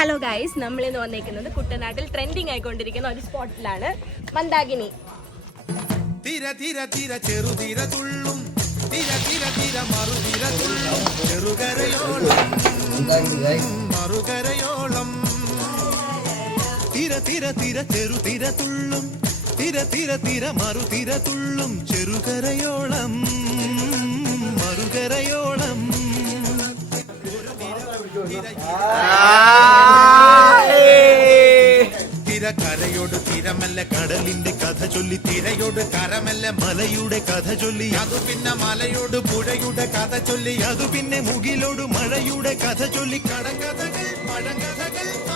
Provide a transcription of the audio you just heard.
Hello guys നമ്മൾ ഇന്ന് വന്നേക്കുന്നത് കുട്ടനാട്ടിൽ ട്രെൻഡിങ് ആയിക്കൊണ്ടിരിക്കുന്ന ഒരു സ്പോട്ടിലാണ് മന്ദാകിനി. തിര തിര തിര ചെറുതിര തുള്ളും. തിര തിര തിര മറുതിര തുള്ളും. ചെറുകരയോളം. മറുകരയോളം. തിര തിര തിര ചെറുതിര തുള്ളും. തിര തിര തിര മറുതിര തുള്ളും. ചെറുകരയോളം. മറുകരയോളം. കരയോട് തിരമല്ല കടലിന്റെ കഥ ചൊല്ലി തിരയോട് കരമല്ല മലയുടെ കഥ ചൊല്ലി. അതു പിന്നെ മലയോട് പുഴയുടെ കഥ ചൊല്ലി. അതു പിന്നെ മുകിലോട് മഴയുടെ കഥ ചൊല്ലി. കടങ്കഥകൾ പഴങ്കഥകൾ